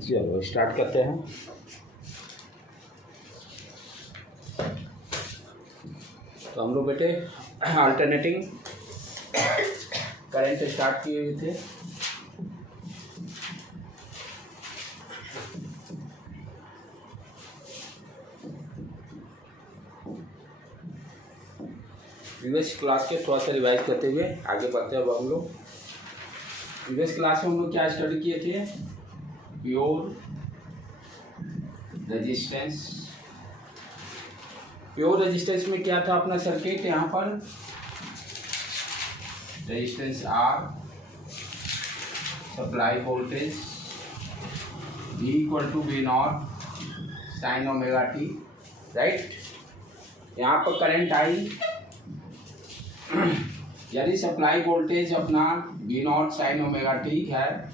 चलो स्टार्ट करते हैं। तो हम लोग बेटे अल्टरनेटिंग करंट स्टार्ट किए हुए थे। प्रीवियस क्लास के थोड़ा सा रिवाइज करते हुए आगे बढ़ते हैं। अब हम लोग प्रीवियस क्लास में हम लोग क्या स्टडी किए थे? Pure resistance. प्योर रेजिस्टेंस में क्या था अपना सर्किट? यहाँ पर resistance R, supply voltage V equal to V not sine omega T, right. यहाँ पर करंट आई, यदि सप्लाई वोल्टेज अपना V not sine omega T है,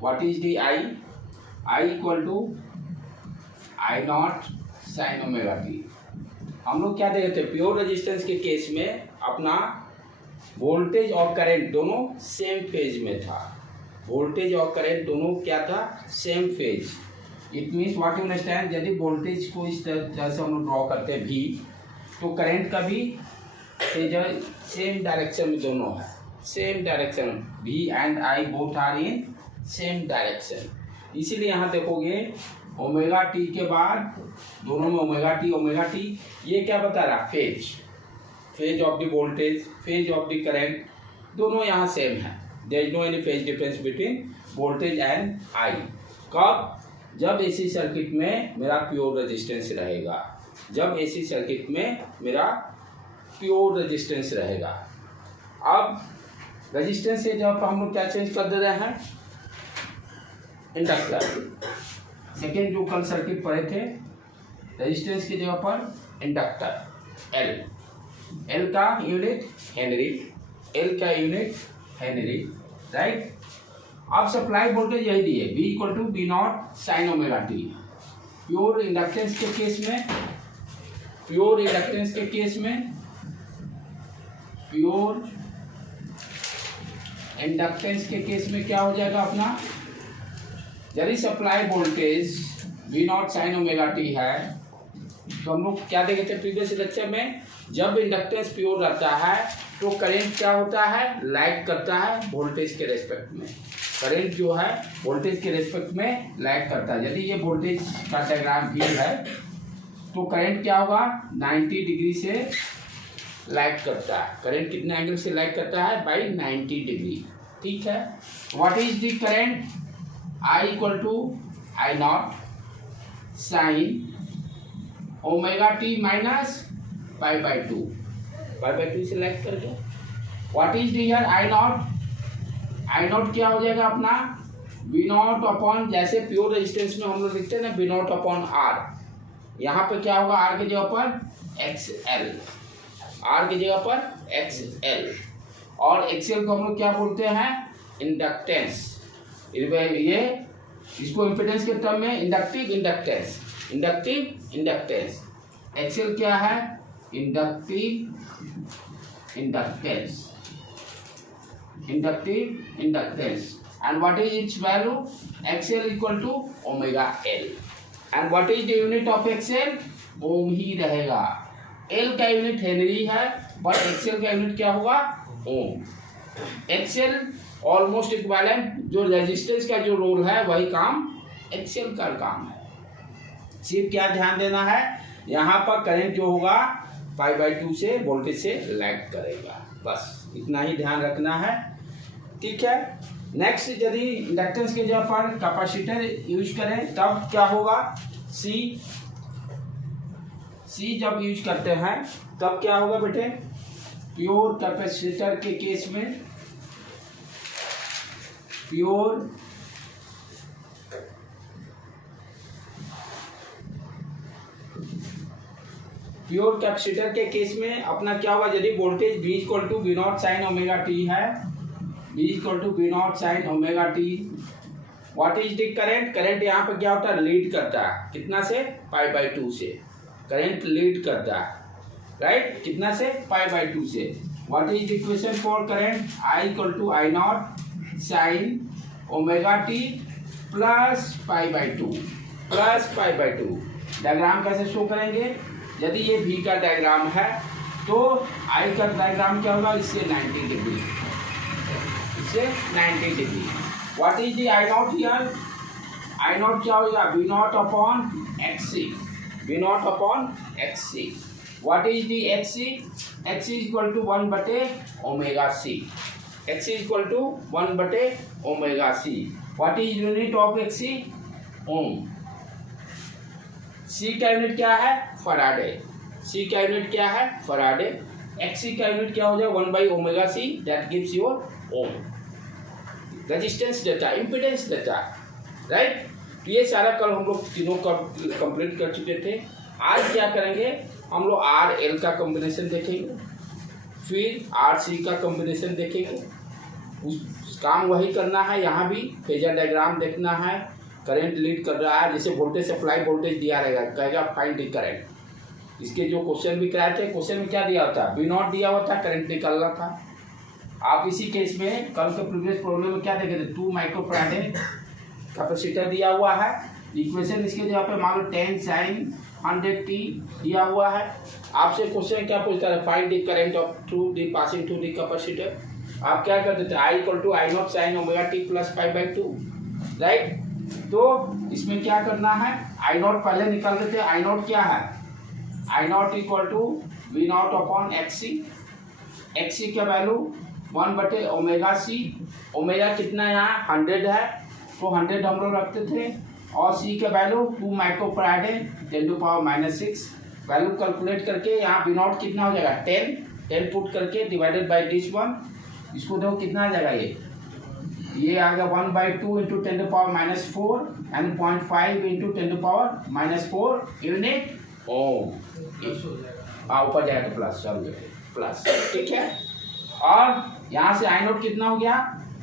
what is the I? I equal to I not sine omega T. हम लोग क्या देखे थे? प्योर रेजिस्टेंस के केस में अपना वोल्टेज और करंट दोनों सेम फेज में था। वोल्टेज और करंट दोनों क्या था? Same phase. It means what you understand, यदि वोल्टेज को इस तरह से हम लोग ड्रॉ करते हैं V, तो करंट का भी सेम डायरेक्शन में दोनों है, same direction. V and I both are in same direction. इसीलिए यहाँ देखोगे ओमेगा टी के बाद दोनों में ओमेगा टी, ये क्या बता रहा? Phase of the voltage, phase of the current, दोनों यहाँ सेम है। There is no any phase difference between voltage and I। कब? जब एसी सर्किट में मेरा प्योर रेजिस्टेंस रहेगा, जब एसी सर्किट में मेरा प्योर रेजिस्टेंस रहेगा। अब रेजिस्टेंस से जब हम लोग क्या चेंज कर दे रहे हैं? इंडक्टर। सेकेंड जो कल सर्किट पढ़े थे, रेजिस्टेंस की जगह पर इंडक्टर एल का यूनिट हेनरी, एल का यूनिट हेनरी, राइट। अब सप्लाई वोल्टेज यही दिए, V equal to V not sine omega T. Pure inductance के केस में, प्योर इंडक्टेंस के केस में, प्योर इंडक्टेंस के केस में क्या हो जाएगा अपना? यदि supply voltage V not sine omega T है, तो हम लोग क्या देखे थे प्रीवियस लेक्चर में? जब इंडक्टेंस प्योर रहता है तो करंट क्या होता है? लैग करता है वोल्टेज के रेस्पेक्ट में। करंट जो है वोल्टेज के रेस्पेक्ट में लैग करता है। यदि ये वोल्टेज का डायग्राम भी है तो करंट क्या होगा? 90 डिग्री से लैग करता है। करंट कितने एंगल से लैग करता है? बाई 90 डिग्री, ठीक है। What is the current? I equal to I not sine omega T minus pi by two से लैग करके। What is there? I naught क्या हो जाएगा अपना? V नॉट अपॉन, जैसे प्योर रेजिस्टेंस में हम लोग लिखते हैं ना V नॉट अपॉन R, यहाँ पे क्या होगा? R की जगह पर XL, R की जगह पर XL, और XL को हम लोग क्या बोलते हैं? इंडक्टेंस। ये इसको इम्पीडेंस के टर्म में इंडक्टिव इंडक्टेंस। XL क्या है? Inductive inductance. And what is its value? XL equal to omega L। And what is the unit of XL? Ohm ही रहेगा। L का यूनिट हेनरी है, बट XL का यूनिट क्या होगा? ओम। XL ऑलमोस्ट इक्विवेलेंट, जो रेजिस्टेंस का जो रोल है वही काम XL का काम है। सिर्फ क्या ध्यान देना है, यहाँ पर करंट जो होगा पाई बाई टू से वोल्टेज से लैग करेगा, बस इतना ही ध्यान रखना है, ठीक है। नेक्स्ट, यदि इंडक्टेंस के जगह पर कैपेसिटर यूज करें तब क्या होगा? सी जब यूज करते हैं तब क्या होगा बेटे? प्योर कैपेसिटर के केस में, प्योर कैपेसिटर के केस में अपना क्या होगा? यदि voltage V equal to V not sine omega T है, V equal to V not sine omega t, what is the current? Current यहाँ पे क्या होता है? लीड करता है, कितना से? पाई बाई टू से करंट लीड करता है, राइट। कितना से? पाई बाई टू से। What is the equation for current? I equal to I not sine omega T plus pi by two, plus pi by two. Diagram कैसे show करेंगे? यदि ये V का डायग्राम है तो I का डायग्राम क्या होगा? इससे 90 डिग्री, इससे 90 degree. What is the I not here? I not क्या होगा? V not upon XC, V not upon XC। What is the XC? XC equal to 1 बटे omega C, XC equal to 1 बटे omega C। What is unit of XC? Ohm. C का unit क्या है? Faraday. C का unit क्या है? Faraday. XC का unit क्या हो जाए? 1 by omega C, that gives your ohm. Resistance data, impedance data, right. तो ये सारा कल हम लोग तीनों कंप्लीट कर चुके थे। आज क्या करेंगे? हम लोग RL का कॉम्बिनेशन देखेंगे, फिर RC का कॉम्बिनेशन देखेंगे। उस काम वही करना है, यहाँ भी फेजर डायग्राम देखना है। करंट लीड कर रहा है, जैसे वोल्टेज सप्लाई वोल्टेज दिया रहेगा, कहेगा फाइंड द करंट। इसके जो क्वेश्चन भी कराए थे, क्वेश्चन में क्या दिया होता है? V नॉट दिया हुआ था, करंट निकालना था। आप इसी केस में कल के प्रीवियस प्रॉब्लम में क्या देखे थे? 2 माइक्रोफैराडे कैपेसिटर दिया हुआ है। इक्वेशन इसके जगह पे मान लो 10 sin 100t दिया हुआ है। आपसे क्वेश्चन क्या पूछता है? Find the current of through the passing through the capacitor. आप क्या करते थे? I equal to I not sine omega T plus pi by 2, right. तो इसमें क्या करना है? I नॉट पहले निकाल देते हैं। I नॉट क्या है? I not equal to V not upon XC। XC का वैल्यू 1 बटे ओमेगा C। ओमेगा कितना है यहाँ? 100 है, तो 100 हम लोग रखते थे। और C का वैल्यू 2 माइक्रोफैराडे 10⁻⁶। वैल्यू कैलकुलेट करके यहाँ V नॉट कितना हो जाएगा? 10 पुट करके डिवाइडेड बाई दिस वन। इसको देखो कितना आ जाएगा? ये आ गया 1/2 इंटू 10⁻⁴ एंड 0.5 इंटू 10⁻⁴ यूनिट ओम। ऊपर जाएगा तो प्लस, सॉरी प्लस, ठीक है। और यहाँ से I नॉट कितना हो गया?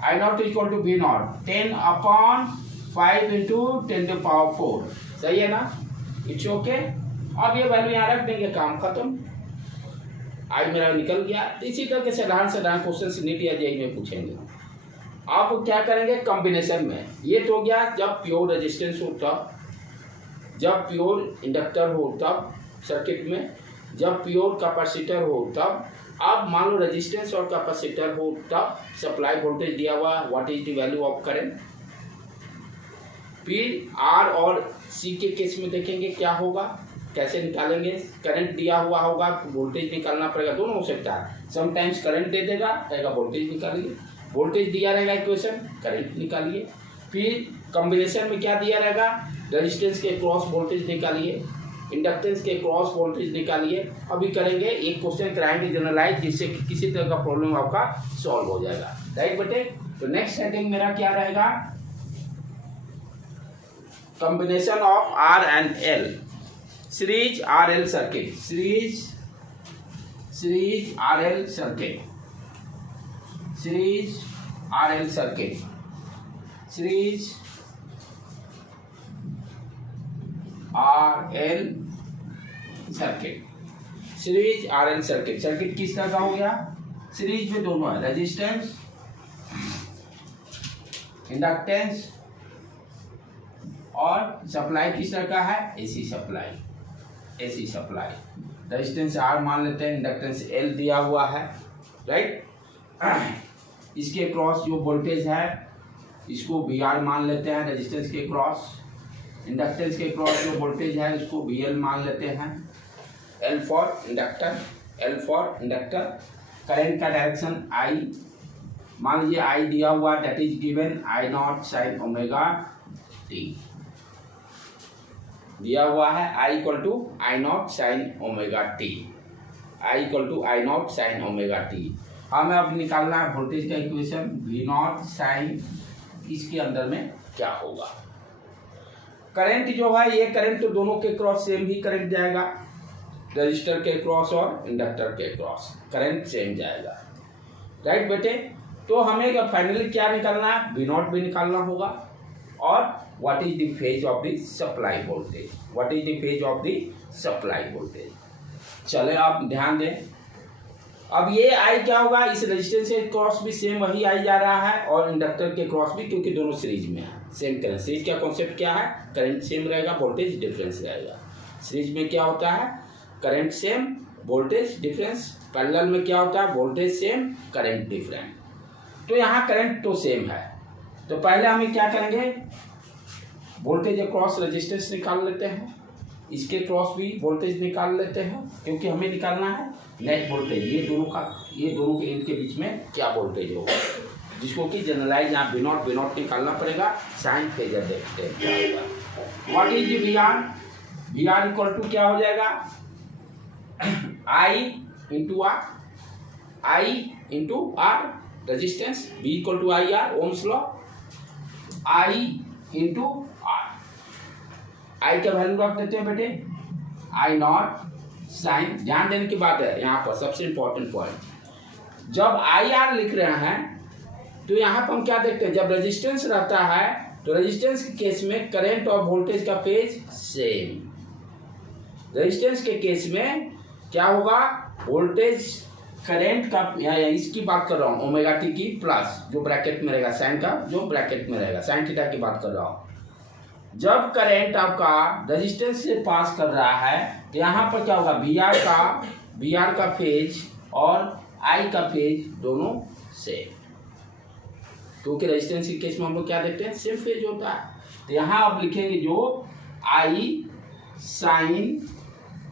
I not equal to V not 10/5 into 10⁻⁴, सही है ना? It's okay. अब ये वैल्यू यहाँ रख देंगे, काम खत्म। I मेरा निकल गया। इसी तरह के साधारण क्वेश्चन नीट या जेईई में पूछेंगे। आप क्या करेंगे? कॉम्बिनेशन में। ये तो हो गया जब प्योर रेजिस्टेंस हो तब, जब प्योर इंडक्टर हो तब सर्किट में, जब प्योर कैपेसिटर हो तब। अब मान लो रेजिस्टेंस और कैपेसिटर हो तब सप्लाई वोल्टेज दिया हुआ, what is the value of current. फिर R और C के केस में देखेंगे क्या होगा, कैसे निकालेंगे। करंट दिया हुआ होगा तो वोल्टेज निकालना पड़ेगा, दोनों हो सकता है। समटाइम्स करंट दे देगा, कहेगा वोल्टेज निकालिए। वोल्टेज दिया रहेगा इक्वेशन, करंट निकालिए। फिर कॉम्बिनेशन में क्या दिया रहेगा? रेजिस्टेंस के क्रॉस वोल्टेज निकालिए, इंडक्टेंस के क्रॉस वोल्टेज निकालिए। अभी करेंगे एक क्वेश्चन कराएंगे जनरलाइज, जिससे कि किसी तरह का प्रॉब्लम आपका सॉल्व हो जाएगा, राइट बेटे। तो नेक्स्ट सेटिंग मेरा क्या रहेगा? Combination of R and L, series RL circuit, series RL circuit, series RL circuit, series RL circuit, series RL circuit. Circuit किस तरह का हो गया? सीरीज में दोनों है, रेजिस्टेंस, इंडक्टेंस, और सप्लाई किस तरह का है? AC supply, AC supply. Resistance R मान लेते हैं, इंडक्टेंस L दिया हुआ है, राइट। इसके क्रॉस जो वोल्टेज है इसको VR मान लेते हैं, रेजिस्टेंस के क्रॉस। इंडक्टेंस के क्रॉस जो वोल्टेज है इसको VL मान लेते हैं। L for inductor, L for inductor. Current का डायरेक्शन I, मान लीजिए I दिया हुआ, that is given I not sine omega t दिया हुआ है। I equal to I not sine omega t, I equal to I not sine omega t. हमें अब निकालना है वोल्टेज का इक्वेशन, V नॉट साइन, इसके अंदर में क्या होगा। करंट जो है, ये करंट तो दोनों के क्रॉस सेम ही करंट जाएगा, रजिस्टर के क्रॉस और इंडक्टर के क्रॉस करंट सेम जाएगा, राइट बेटे। तो हमें फाइनली क्या निकालना है? V नॉट भी निकालना होगा, और what is the phase of the supply voltage, what is the phase of the supply voltage. चले आप ध्यान दें। अब ये I क्या होगा? इस रेजिस्टेंस के क्रॉस भी सेम वही I जा रहा है, और इंडक्टर के क्रॉस भी, क्योंकि दोनों सीरीज में है। Same current. सीरीज का कॉन्सेप्ट क्या है, करंट सेम रहेगा, वोल्टेज डिफरेंस रहेगा। सीरीज में क्या होता है, current same, voltage difference. Parallel में क्या होता है, वोल्टेज सेम, करंट डिफरेंट। तो यहाँ करंट तो सेम है, तो पहले हमें क्या करेंगे, वोल्टेज अक्रॉस रेजिस्टेंस निकाल लेते हैं, इसके क्रॉस भी वोल्टेज निकाल लेते हैं, क्योंकि हमें निकालना है नेट वोल्टेज, ये दोनों के इनके बीच में क्या वोल्टेज होगा, जिसको कि जनरलाइज यहाँ V0 निकालना पड़ेगा। साइन फेजर देखते हैं क्या होगा। What is the VR equal to क्या हो जाएगा, I into R resistance, V equal to IR, Ohm's law, I into R। I का वैल्यू रख देते हैं बेटे, I0 साइन। ध्यान देने की बात है यहाँ पर, सबसे इंपॉर्टेंट पॉइंट, जब IR लिख रहे हैं तो यहाँ पर हम क्या देखते हैं, जब रेजिस्टेंस रहता है तो रेजिस्टेंस के केस में करंट और वोल्टेज का फेज सेम। रेजिस्टेंस के केस में क्या होगा, वोल्टेज करंट का, इसकी बात कर रहा हूँ ओमेगा टी की प्लस, जो ब्रैकेट में रहेगा साइन का, जो ब्रैकेट में रहेगा साइन थीटा की बात कर रहा हूँ। जब करंट आपका रेजिस्टेंस से पास कर रहा है तो यहाँ पर क्या होगा, VR का फेज और I का फेज दोनों सेम, क्योंकि रेजिस्टेंस के केस में हम लोग क्या देखते हैं, सेम फेज होता है। तो यहाँ आप लिखेंगे जो I साइन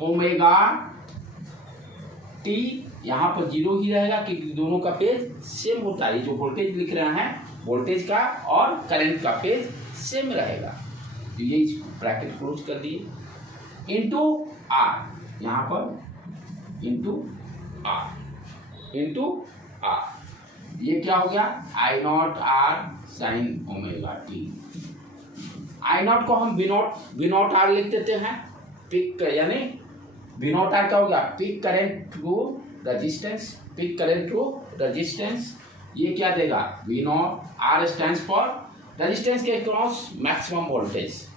ओमेगा टी, यहाँ पर 0 ही रहेगा क्योंकि दोनों का फेज सेम होता है। जो वोल्टेज लिख रहे हैं, वोल्टेज का और करंट का फेज सेम रहेगा। तो ये ब्रैकेट क्लोज कर दिए, इंटू R, यहाँ पर इंटू R, ये क्या हो गया, I0 R sign omega T. I0 को हम V0 R लिख देते हैं, पिक यानी V0 R क्या हो गया, peak current through resistance, peak current through resistance. ये क्या देगा, V0 R stands for resistance के क्रॉस मैक्सिमम वोल्टेज,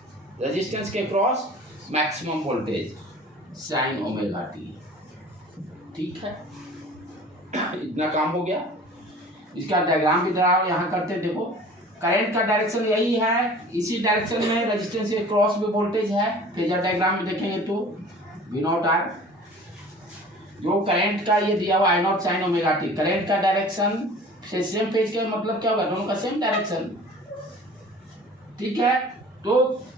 रेजिस्टेंस के cross maximum voltage sine omega t. ठीक है, इतना काम हो गया। इसका डायग्राम की तरह यहाँ करते हैं, देखो करंट का डायरेक्शन यही है, इसी डायरेक्शन में रेजिस्टेंस के क्रॉस भी वोल्टेज है। फेजर डायग्राम में देखेंगे तो V0 R, जो करंट का ये दिया हुआ I0 sine omega T, current का डायरेक्शन से सेम फेज का मतलब क्या होगा, दोनों का सेम डायरेक्शन। ठीक है, तो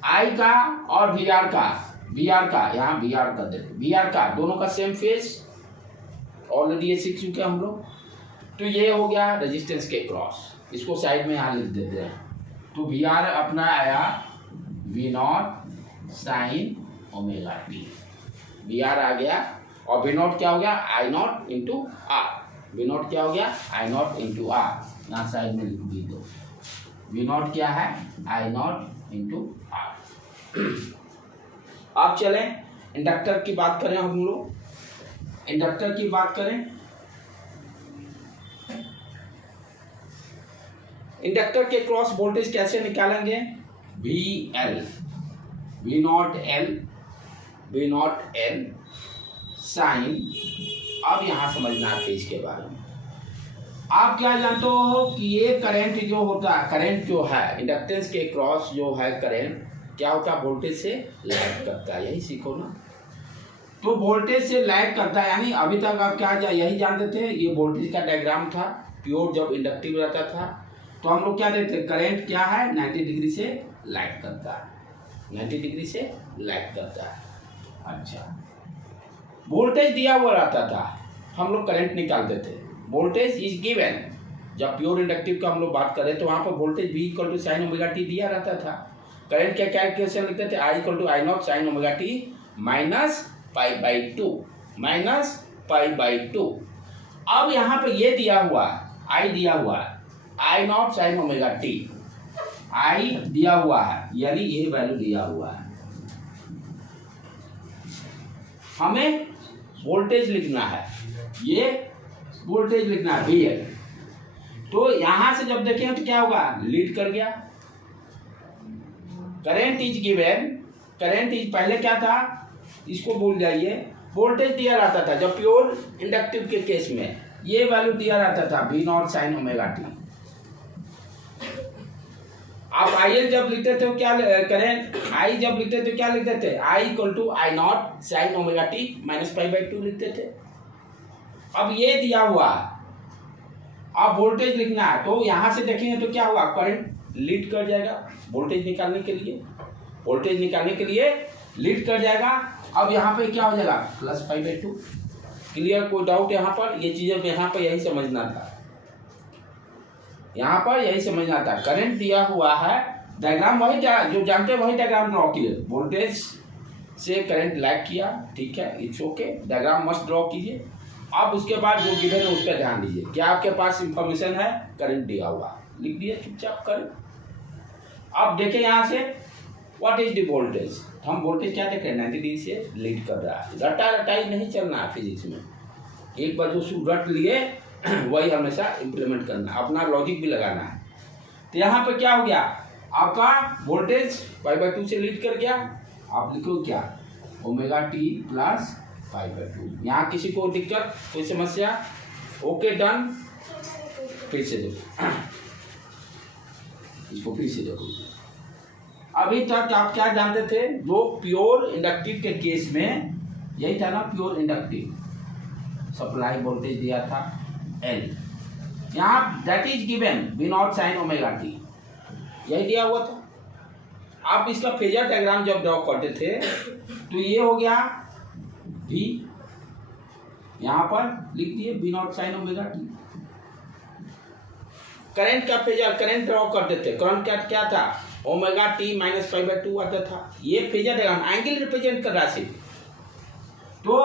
I का और VR का यहाँ VR कर देते, VR का दोनों का सेम फेज, ऑलरेडी ये सीख चुके हैं हम लोग। तो ये हो गया रेजिस्टेंस के क्रॉस, इसको साइड में यहाँ लिख देते हैं। तो VR अपना आया V0 sign omega T, VR आ गया, और V0 क्या हो गया, I0 इंटू R, V0 क्या हो गया, I0 इंटू R, यहाँ साइड में लिख दी दो। V0 क्या है, I0 इंटू R। अब चलें इंडक्टर की बात करें, हम लोग इंडक्टर की बात करें। इंडक्टर के क्रॉस वोल्टेज कैसे निकालेंगे, V0 L साइन। अब यहाँ समझना है पेज के बारे में। आप क्या जानते हो कि ये करंट जो होता है, करंट जो है इंडक्टेंस के क्रॉस जो है करंट क्या होता है, वोल्टेज से लैग करता है, यही सीखो ना। तो वोल्टेज से लैग करता है, यानी अभी तक आप क्या यही जानते थे, ये वोल्टेज का डायग्राम था। प्योर जब इंडक्टिव रहता था तो हम लोग क्या देखते, करंट क्या है 90 डिग्री से लैग करता है, 90 डिग्री से लैग करता है। अच्छा, वोल्टेज दिया हुआ रहता था, हम लोग करंट निकालते थे, वोल्टेज इज गिवन। जब प्योर इंडक्टिव का हम लोग बात करें तो वहाँ पर voltage V equal to sine omega t दिया रहता था। करंट क्या कैलकुलेशन लिखते थे, I equal to I0 sine omega T minus pi by two. अब यहाँ पे ये दिया हुआ I दिया हुआ है, I0 sine omega t, I दिया हुआ है, यानी ये वैल्यू दिया हुआ है। हमें वोल्टेज लिखना है, ये वोल्टेज लिखना है VL। तो यहां से जब देखें तो क्या होगा, लीड कर गया। Current is given, current is पहले क्या था, इसको भूल जाइए, वोल्टेज दिया रहता था। जब प्योर इंडक्टिव के केस में ये वैल्यू दिया रहता था V0 साइन ओमेगा टी। आप आई एल जब लिखते थे क्या करें, आई जब लिखते थे क्या लिखते थे, I equal to I not sine omega T minus pi by 2 लिखते थे। अब ये दिया हुआ अब वोल्टेज लिखना है, तो यहां से देखेंगे तो क्या हुआ, करंट लीड कर जाएगा वोल्टेज निकालने के लिए, वोल्टेज निकालने के लिए लीड कर जाएगा। अब यहाँ पे क्या हो जाएगा, प्लस पाई बाई 2। क्लियर, कोई डाउट यहाँ पर, ये चीजें यहाँ पर यही समझना था, यहाँ पर यही समझना था। करंट दिया हुआ है, डायग्राम वही जो जानते हैं वही डायग्राम ड्रॉ किए, वोल्टेज से करंट लैग किया, ठीक है, इट्स ओके, डायग्राम मस्त ड्रॉ कीजिए। अब उसके बाद जो गिवन है उस पर ध्यान दीजिए, क्या आपके पास इंफॉर्मेशन है, करंट दिया हुआ, लिख दिए चुपचाप करंट। अब देखें यहाँ से व्हाट इज द वोल्टेज, हम वोल्टेज क्या देख रहे हैं, 90 डिग्री से लीड कर रहा है। रटा रटाई नहीं चलना है फिजिक्स में, एक बार जो रट लिए वही हमेशा इम्प्लीमेंट करना, अपना लॉजिक भी लगाना है। तो यहाँ पे क्या हो गया, आपका वोल्टेज पाई बाई 2 से लीड कर गया। आप लिखो क्या, omega T plus pi by 2। यहाँ किसी को दिक्कत, कोई समस्या, ओके डन। फिर से देखो इसको, फिर से देखो। अभी तक आप क्या जानते थे, जो प्योर इंडक्टिव के केस में यही था ना, प्योर इंडक्टिव सप्लाई वोल्टेज दिया था L, यहाँ that is given V not sine omega T, यही दिया हुआ था। आप इसका फेजर डायग्राम जब ड्रॉ करते थे तो ये हो गया V, यहाँ पर लिख दिए V not sine omega T. Current का फेजर, करंट ड्रॉ करते थे, करंट क्या था, omega T minus pi by 2 आता था। ये फेजर डायग्राम एंगल रिप्रेजेंट कर रहा है। तो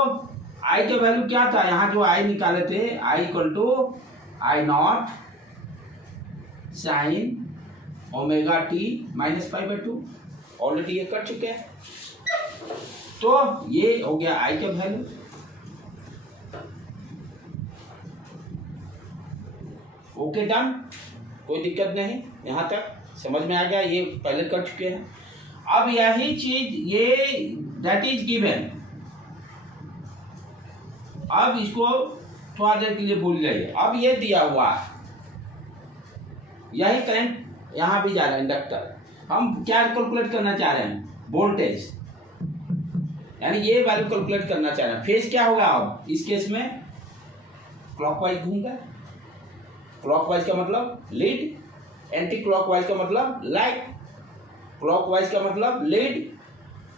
आई का वैल्यू क्या था, यहाँ जो आई निकाले थे, I equal to I not sine omega T minus pi by 2, already ये कर चुके हैं। तो ये हो गया आई का वैल्यू। ओके डन, कोई दिक्कत नहीं, यहाँ तक समझ में आ गया, ये पहले कर चुके हैं। अब यही चीज ये दैट इज गिवन, अब इसको थोड़ा देर के लिए भूल जाइए। अब ये दिया हुआ यही करंट यहाँ भी जा रहा है इंडक्टर, हम क्या कैलकुलेट करना चाह रहे हैं, वोल्टेज, यानी ये वैल्यू कैलकुलेट करना चाह रहे हैं। फेज क्या होगा, अब इस केस में क्लॉकवाइज घूमगा, क्लॉकवाइज का मतलब लीड, एंटी क्लॉकवाइज का मतलब लैग, क्लॉकवाइज का मतलब लीड,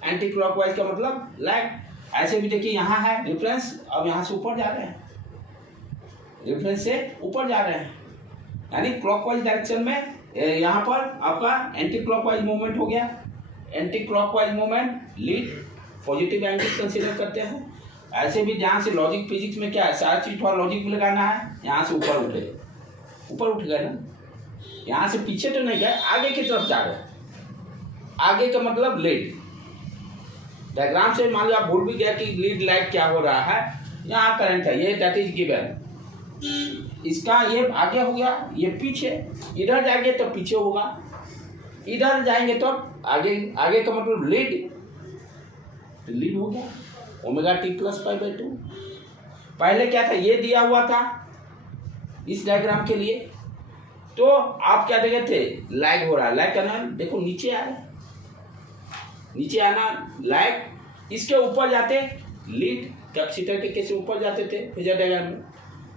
एंटी क्लॉकवाइज का मतलब लैग। ऐसे भी देखिए यहाँ है रेफरेंस, अब यहाँ से ऊपर जा रहे हैं, रेफरेंस से ऊपर जा रहे हैं, यानी क्लॉकवाइज डायरेक्शन में। यहाँ पर आपका एंटी क्लॉकवाइज मूवमेंट हो गया, anti clockwise movement lead, positive angle consider करते हैं। ऐसे भी जहाँ से लॉजिक फिजिक्स में क्या है, सारा चीज थोड़ा लॉजिक भी लगाना है। यहाँ से ऊपर उठे, ऊपर उठ गए ना, यहाँ से पीछे तो नहीं गए, आगे की तरफ जा रहे हैं, आगे का मतलब लीड। डायग्राम से मान लो आप भूल भी गया कि लीड लैग क्या हो रहा है, यहाँ करंट है, ये दैट इज गिवन, इसका ये आगे हो गया, ये पीछे, इधर जाएंगे तो पीछे होगा, इधर जाएंगे तो आगे, आगे का मतलब लीड, तो लीड हो गया omega T plus pi by 2। पहले क्या था, ये दिया हुआ था इस डायग्राम के लिए, तो आप क्या देखे थे, लैग हो रहा है, लैग करना, देखो नीचे आ रहा है, नीचे आना लैग, इसके ऊपर जाते लीड, कैपेसिटर के कैसे ऊपर जाते थे फेजर डायग्राम में।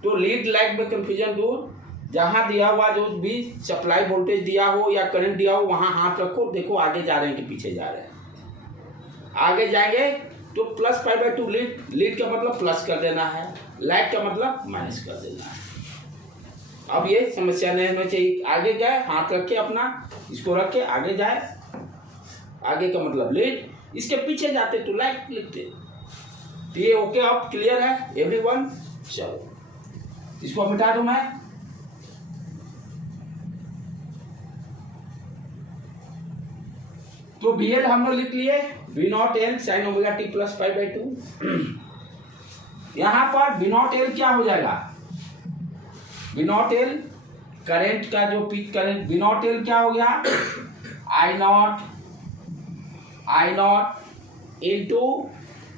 तो लीड लैग में कंफ्यूजन दूर, जहां दिया हुआ जो भी सप्लाई वोल्टेज दिया हो या करंट दिया हो वहां हाथ रखो, देखो आगे जा रहे हैं कि पीछे जा रहे हैं। आगे जाएंगे तो plus pi by 2 lead, lead का मतलब प्लस कर देना है, लैग का मतलब माइनस कर देना है। अब ये समस्या नहीं होना चाहिए, आगे गए हाथ रख के अपना, इसको रख के आगे जाए, आगे का मतलब लीड, इसके पीछे जाते तो लैग लिखते। तो ये ओके, अब क्लियर है एवरीवन। चलो इसको मिटा दूं मैं, तो बी एल हम लोग लिख लिए V not L sine omega T plus pi by 2। यहां पर वी नॉट एल क्या हो जाएगा, वी नॉट एल करेंट का जो peak current, V not L क्या हो गया, I naught into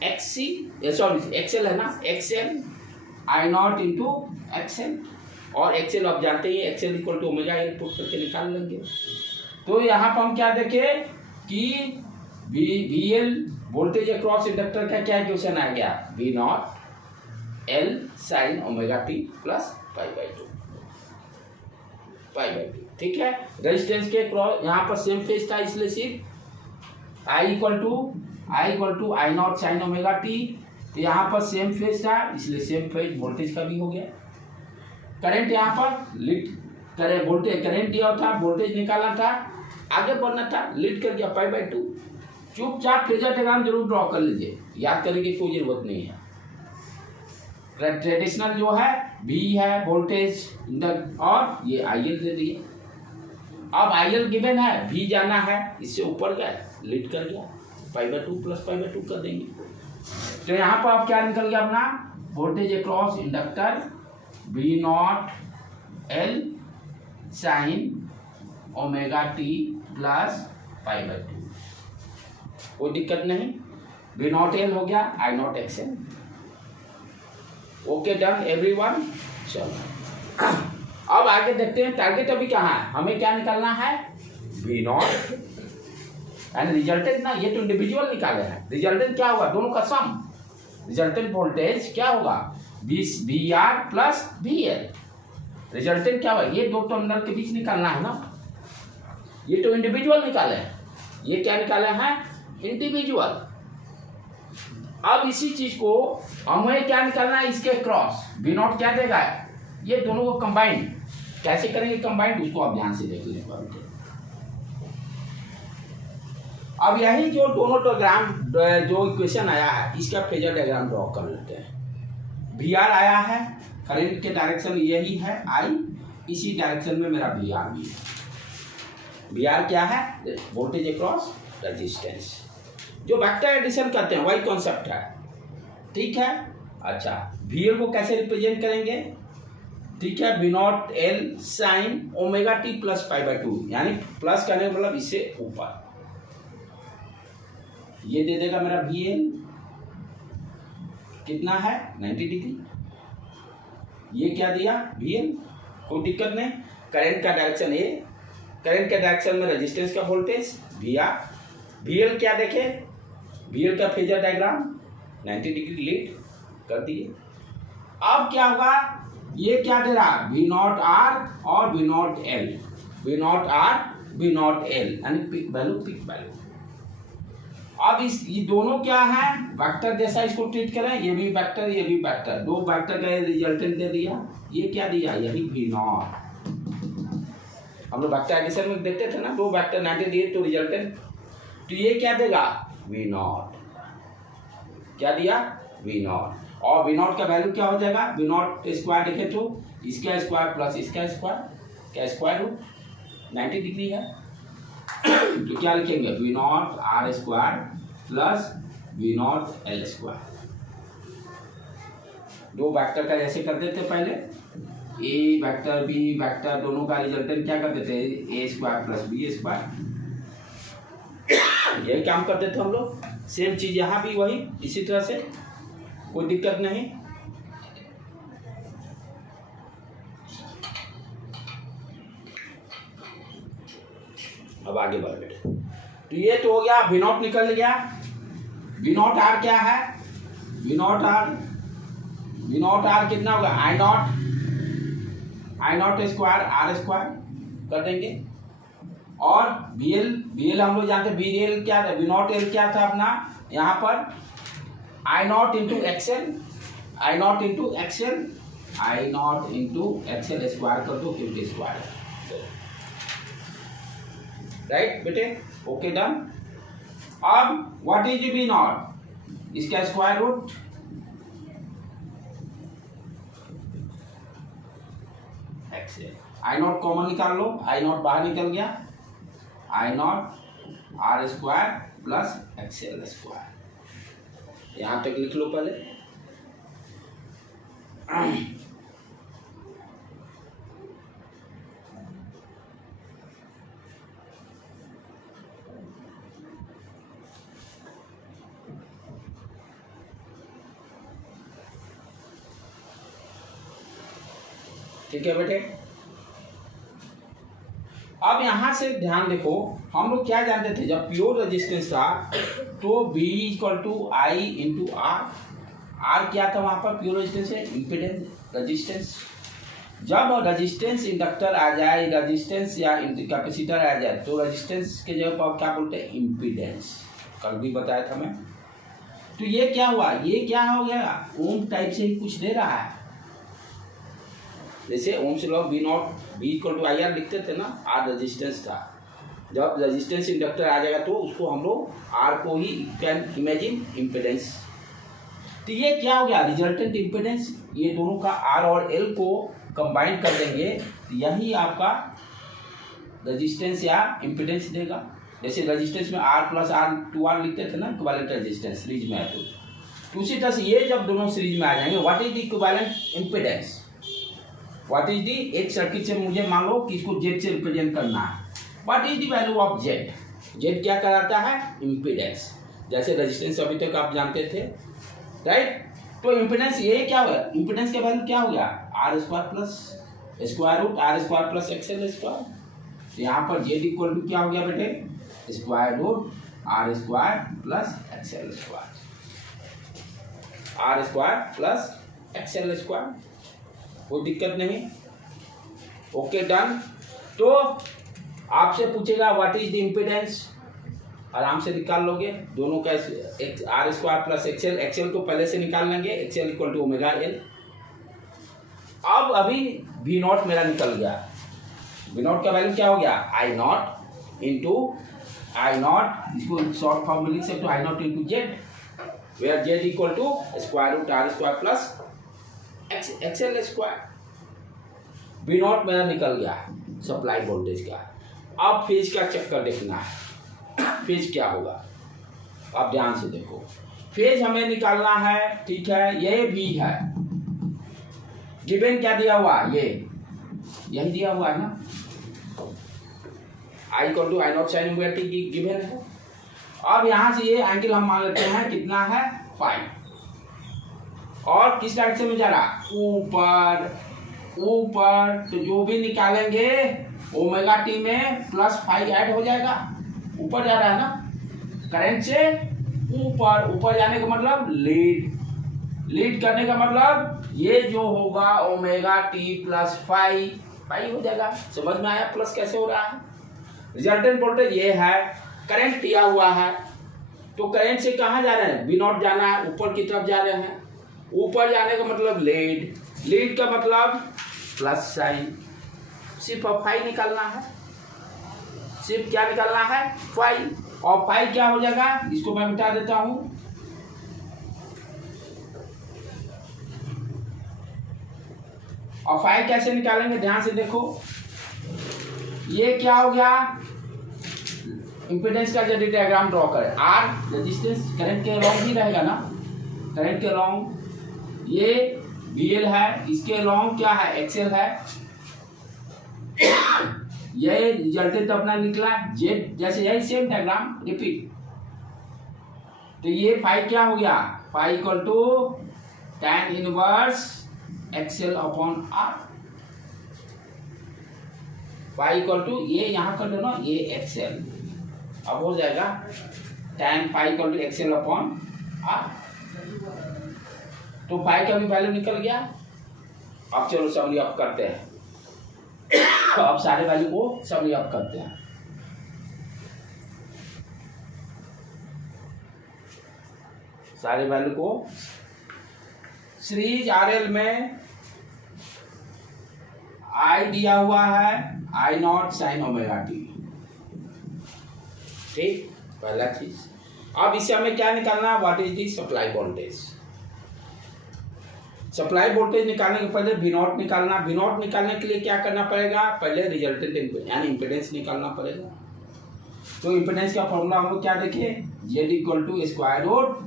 XC, sorry XL है ना, XL I naught into XL, और एक्सएल आप जानते ही XL equal to omega L put करके निकाल लेंगे। तो यहाँ पर हम क्या देखें कि V L voltage across inductor का क्या इक्वेशन आ गया, V not L sine omega T plus π/2, ठीक है। रेजिस्टेंस के क्रॉस यहाँ पर सेम फेज था, इसलिए सिर्फ I equal to I not sine omega t, तो यहाँ पर सेम फेज था इसलिए सेम फेज वोल्टेज का भी हो गया। करंट यहाँ पर लीड करे, वोल्टेज करंट दिया था, वोल्टेज निकालना था, आगे बढ़ना था, लीड कर गया π/2। चुपचाप फेजर डायग्राम जरूर ड्रॉ कर लीजिए, याद करने की कोई जरूरत नहीं है। ट्रेडिशनल जो है V है वोल्टेज और ये IL दे दिए। अब IL गिवन है, V जाना है, इससे ऊपर गए लीड कर गया π/2 प्लस π/2 कर देंगे। तो यहाँ पर अब क्या निकल गया अपना voltage across inductor V naught L sine omega T plus π/2, कोई दिक्कत नहीं। V नॉट L हो गया, I not XL। Okay done everyone. चलो अब आगे देखते हैं टारगेट अभी कहाँ है, हमें क्या निकालना है, V नॉट एंड रिजल्टेंट ना, ये तो इंडिविजुअल निकाले हैं, रिजल्टेंट क्या होगा, दोनों का सम, रिजल्टेंट वोल्टेज क्या होगा VR प्लस VL। रिजल्टेंट क्या होगा, ये दो टर्मिनल के बीच निकालना है ना, ये तो इंडिविजुअल निकाले हैं, ये क्या निकाले हैं इंडिविजुअल। अब इसी चीज को हमें क्या निकालना है, इसके क्रॉस V नॉट क्या देगा, ये दोनों को कंबाइन कैसे करेंगे, कंबाइन उसको आप ध्यान से देख लेंगे। अब यही जो दोनों डायग्राम जो इक्वेशन आया है, इसका फेजर डायग्राम ड्रॉ कर लेते हैं। VR आया है, करंट के डायरेक्शन यही है I, इसी डायरेक्शन में मेरा VR भी है। VR क्या है, वोल्टेज अक्रॉस रेजिस्टेंस, जो वेक्टर एडिशन करते हैं वही कॉन्सेप्ट है, ठीक है। अच्छा VL को कैसे रिप्रेजेंट करेंगे, ठीक है, V naught L sine omega T plus π/2, यानी प्लस करने का मतलब इससे ऊपर, ये दे देगा मेरा VL कितना है 90 डिग्री, ये क्या दिया VL, कोई दिक्कत नहीं। करंट का डायरेक्शन ये, करंट के डायरेक्शन में रेजिस्टेंस का वोल्टेज VR, VL क्या देखे, VL का फेजर डायग्राम 90 डिग्री लीड कर दिए। अब क्या होगा, ये क्या दे रहा है V नॉट R और V naught L, V not R V naught L, यानी पिक वैल्यू। अब ये दोनों क्या है वेक्टर जैसा इसको ट्रीट करें, ये भी वेक्टर ये भी वेक्टर, दो वेक्टर का रिजल्टेंट दे दिया, ये क्या दिया यही V नॉट। हम लोग वेक्टर एडिशन में देखते थे ना, दो वेक्टर 90 दिए तो रिजल्टेंट, तो ये क्या देगा V नॉट, क्या दिया V नॉट, और V नॉट का वैल्यू क्या हो जाएगा, V नॉट स्क्वायर देखे तो इसका स्क्वायर प्लस इसका स्क्वायर, क्या स्क्वायर रूट 90 डिग्री है, तो क्या लिखेंगे V not R square plus V naught L square. दो वेक्टर का जैसे करते थे पहले, A वेक्टर B वेक्टर दोनों का रिजल्टेंट क्या करते थे A square plus B square, यही काम करते थे हम लोग। सेम चीज यहाँ भी वही इसी तरह से, कोई दिक्कत नहीं। अब आगे बढ़ बेटे, तो ये तो हो गया V नॉट निकल गया। V नॉट R क्या है, V नॉट R कितना होगा I not square R square कर देंगे, और VL हम लोग जानते हैं, VL क्या था, V नॉट L क्या था अपना यहाँ पर I not into XL square कर दो क्योंकि स्क्वायर है, राइट बेटे, ओके डन। अब व्हाट इज V नॉट, इसका square root, XL, I not common निकाल लो, I नॉट बाहर निकल गया, I not R square plus XL square, यहां तक लिख लो पहले। ठीक है बेटे। अब यहाँ से ध्यान देखो, हम लोग क्या जानते थे जब प्योर रेजिस्टेंस था तो V equal to I into R. R क्या था वहाँ पर? प्योर रेजिस्टेंस है, इम्पिडेंस, रेजिस्टेंस। जब रेजिस्टेंस इंडक्टर आ जाए, रेजिस्टेंस या कैपेसिटर आ जाए तो रेजिस्टेंस के जगह पर क्या बोलते हैं? इम्पिडेंस। कल भी बताया था मैं। तो ये क्या हुआ? ये क्या हो गया? ओम टाइप से ही कुछ दे रहा है। जैसे Ohm's law V not V equal to I R लिखते थे ना, आर रेजिस्टेंस था। जब रेजिस्टेंस इंडक्टर आ जाएगा तो उसको हम लोग आर को ही कैन इमेजिन इम्पिडेंस। तो ये क्या हो गया? Resultant impedance. ये दोनों का आर और एल को कंबाइन कर देंगे तो यही आपका रेजिस्टेंस या इम्पिडेंस देगा। जैसे रेजिस्टेंस में R plus R two R लिखते थे ना, इक्विवेलेंट रेजिस्टेंस सीरीज में है तो उसी तरह से ये जब दोनों सीरीज में आ जाएंगे, what is the equivalent impedance? What is दी? एक सर्किट से मुझे मान लो कि इसको जेड से रिप्रेजेंट करना है। What is the value of Z? Z क्या कराता है? इम्पिडेंस। जैसे रेजिस्टेंस अभी तक आप जानते थे, राइट? तो इम्पिडेंस ये क्या हुआ? इम्पिडेंस का वैल्यू क्या हो गया? R square plus square root R square plus XL square. तो यहाँ पर जेड इक्वल टू क्या हो गया बेटे? Square root R square plus XL square. R square plus XL square, कोई दिक्कत नहीं। Okay, done. तो आपसे पूछेगा व्हाट इज द इम्पिडेंस, आराम से निकाल लोगे दोनों का। R square plus XL, XL को पहले से निकाल लेंगे, XL equal to omega L. अब अभी वी नॉट मेरा निकल गया। वी नॉट का वैल्यू क्या हो गया? I naught into I naught, इसको शॉर्ट फॉर्म में लिख सकते हो, I naught into Z, where Z equal to square root R square plus XL square. V naught मेरा निकल गया सप्लाई वोल्टेज का। अब फेज का चक्कर देखना है, फेज क्या होगा? आप ध्यान से देखो, फेज हमें निकालना है, ठीक है? ये भी है, गिवन क्या दिया हुआ? ये यही दिया हुआ है ना, I equal to I not sine omega T की गिवन है। अब यहाँ से ये एंगल हम मान लेते हैं कितना है? फाइव। और किस डायरेक्शन में जा रहा? ऊपर। ऊपर तो जो भी निकालेंगे ओमेगा टी में प्लस फाइव ऐड हो जाएगा। ऊपर जा रहा है ना, करंट से ऊपर। ऊपर जाने का मतलब लीड, लीड करने का मतलब ये जो होगा ओमेगा टी प्लस फाइव हो जाएगा। समझ में आया प्लस कैसे हो रहा है? रिजल्टेंट वोल्टेज ये है, करंट दिया हुआ है, तो करंट से कहाँ जा रहे हैं? वी नॉट जाना है, ऊपर की तरफ जा रहे हैं। ऊपर जाने का मतलब लीड, लीड का मतलब प्लस साइन। सिर्फ फाइव निकालना है, सिर्फ क्या निकालना है? फाइव। और फाइव क्या हो जाएगा? इसको मैं मिटा देता हूं। और फाइव कैसे निकालेंगे? ध्यान से देखो, ये क्या हो गया? इम्पीडेंस का यदि डायग्राम ड्रॉ करें, आर रेजिस्टेंस करंट के अलोंग ही रहेगा ना, करंट के अलोंग ये VL है, इसके अलोंग क्या है? एक्सएल है। ये रिजल्टेंट अपना निकला जेड, जैसे यही सेम डायग्राम रिपीट। तो ये फाइव क्या हो गया? Phi equal to tan inverse XL upon R. Phi equal to ये यहाँ कर दो ना, ये एक्सएल, अब हो जाएगा tan phi equal to XL upon R. तो फाइव का भी वैल्यू निकल गया। अब चलो समरी अप करते हैं। अब सारे वैल्यू को समरी अप करते हैं। सारे वैल्यू को सीरीज आरएल में आई दिया हुआ है, आई नॉट साइन ओमेगा टी। ठीक, पहला चीज। अब इससे हमें क्या निकालना है? What is the supply voltage. Supply voltage निकालने के पहले वी नॉट निकालना। वी नॉट निकालने के लिए क्या करना पड़ेगा? पहले रिजल्टेंट यानी इम्पीडेंस निकालना पड़ेगा। तो इम्पीडेंस का फॉर्मूला हम लोग क्या देखिए? Z equal to square root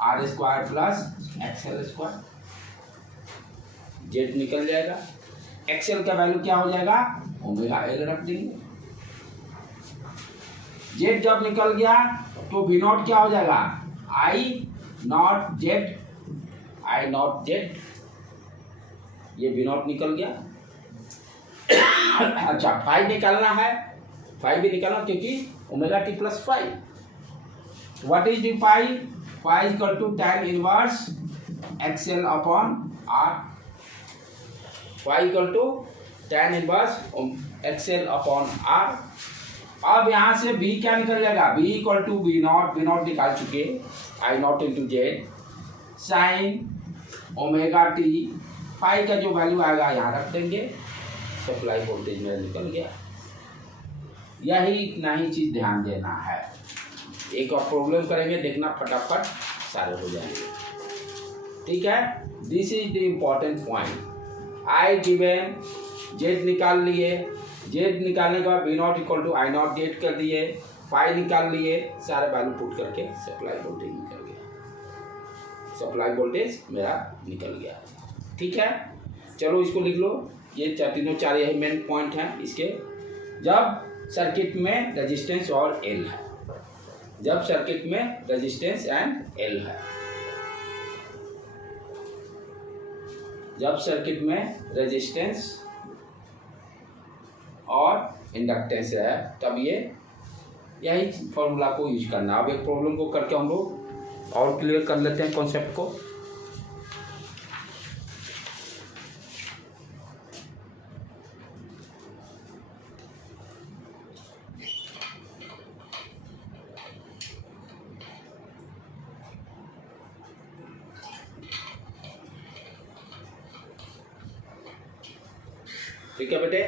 R square plus XL square. Z निकल जाएगा, एक्सएल का वैल्यू क्या हो जाएगा? ओमेगा एल रख देंगे। जेड जब निकल गया तो वी नॉट क्या हो जाएगा? I not Z, I not Z, ये वी नॉट निकल गया। अच्छा, फाइव निकालना है, फाई भी निकालना क्योंकि omega T plus phi. What is the phi? Phi equal to tan inverse XL upon R. Phi equal to tan inverse XL upon R. अब यहाँ से b क्या निकल जाएगा? b equal to B naught निकाल चुके, I naught into Z sine omega T. Phi का जो वैल्यू आएगा यहाँ रख देंगे, सप्लाई वोल्टेज मेरा निकल गया। यही इतना ही चीज़ ध्यान देना है। एक और प्रॉब्लम करेंगे, देखना फटाफट सारे हो जाएंगे। ठीक है, this is the important point. I given Z निकाल लिए, जेड निकालने के बाद V not equal to I not Z कर दिए, फाई निकाल लिए, सारे वैल्यू पुट करके सप्लाई वोल्टेज निकल गया। सप्लाई वोल्टेज मेरा निकल गया। ठीक है, चलो इसको लिख लो। ये तीनों चार यही मेन पॉइंट हैं इसके। जब सर्किट में रेजिस्टेंस और एल है, जब सर्किट में रेजिस्टेंस एंड एल है, जब सर्किट में रेजिस्टेंस और इंडक्टेंस है, तब ये यही फॉर्मूला को यूज करना। अब एक प्रॉब्लम को करके हम लोग और क्लियर कर लेते हैं कॉन्सेप्ट को। ठीक है बेटे,